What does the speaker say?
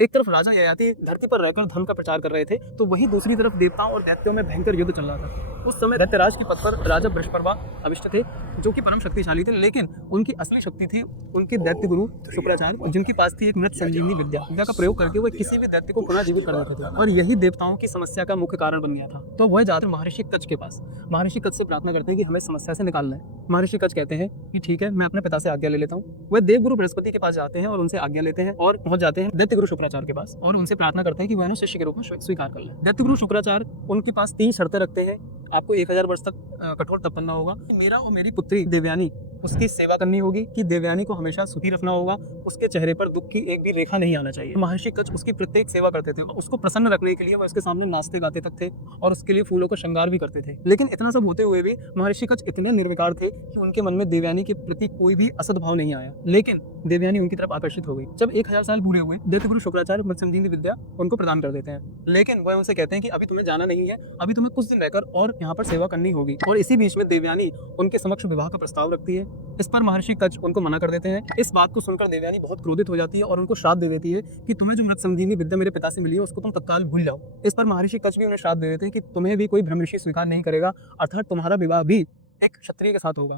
एक तरफ राजा ययाति धरती पर रहकर धर्म का प्रचार कर रहे थे, तो वहीं दूसरी तरफ देवताओं और दैत्यों में भयंकर युद्ध चल रहा था। उस समय दैत्यराज के पद पर राजा बृहस्पति अभिष्ट थे, जो कि परम शक्तिशाली थे, लेकिन उनकी असली शक्ति थी उनके दैत्य गुरु शुक्राचार्य, जिनकी पास थी एक मृत संजीवनी विद्या का प्रयोग करके वो किसी भी दैत्य को पुनः जीवित कर देते थे। और यही देवताओं की समस्या का मुख्य कारण बन गया था। तो वह जाते महर्षि कच्छ के पास, महर्षि कच्छ से प्रार्थना करते हैं कि हमें समस्या से निकालना है। महर्षि कच्छ कहते हैं कि ठीक है, मैं अपने पिता से आज्ञा ले लेता हूँ। वह देवगुरु बृहस्पति के पास जाते हैं और उनसे आज्ञा लेते हैं और पहुंच जाते हैं दैत्य गुरु शुक्राचार्य के पास और उनसे प्रार्थना करते हैं कि वह शिष्य के रूप में स्वीकार कर ले। दैत्य गुरु शुक्राचार्य उनके पास 3 शर्तें रखते हैं। आपको 1000 वर्ष तक कठोर तप करना होगा, मेरा और मेरी पुत्री देवयानी उसकी सेवा करनी होगी, कि देवयानी को हमेशा सुखी रखना होगा, उसके चेहरे पर दुख की एक भी रेखा नहीं आना चाहिए। महर्षि कच्छ उसकी प्रत्येक सेवा करते थे, उसको प्रसन्न रखने के लिए वह उसके सामने नाचते गाते तक थे और उसके लिए फूलों का श्रृंगार भी करते थे। लेकिन इतना सब होते हुए भी महर्षि कच्छ इतने निर्विकार थे कि उनके मन में देवयानी के प्रति कोई भी असद्भाव नहीं आया, लेकिन देवयानी उनकी तरफ आकर्षित हो गई। जब 1000 साल पूरे हुए, दैत्य गुरु शुक्राचार्य मृत संजीवनी विद्या उनको प्रदान कर देते हैं, लेकिन वह उनसे कहते हैं कि अभी तुम्हें जाना नहीं है, अभी तुम्हें कुछ दिन रहकर और यहाँ पर सेवा करनी होगी। और इसी बीच में देवयानी उनके समक्ष विवाह का प्रस्ताव रखती है। इस पर महर्षि कच्छ उनको मना कर देते हैं। इस बात को सुनकर देवयानी बहुत क्रोधित हो जाती है और उनको श्राप दे देती है कि तुम्हें जो मृत संजीवनी विद्या मेरे पिता से मिली है उसको तुम तत्काल भूल जाओ। इस पर महर्षि कच्छ भी उन्हें श्राप दे देते हैं कि तुम्हें भी कोई ब्रह्मऋषि स्वीकार नहीं करेगा, अर्थात तुम्हारा विवाह भी एक क्षत्रिय के साथ होगा।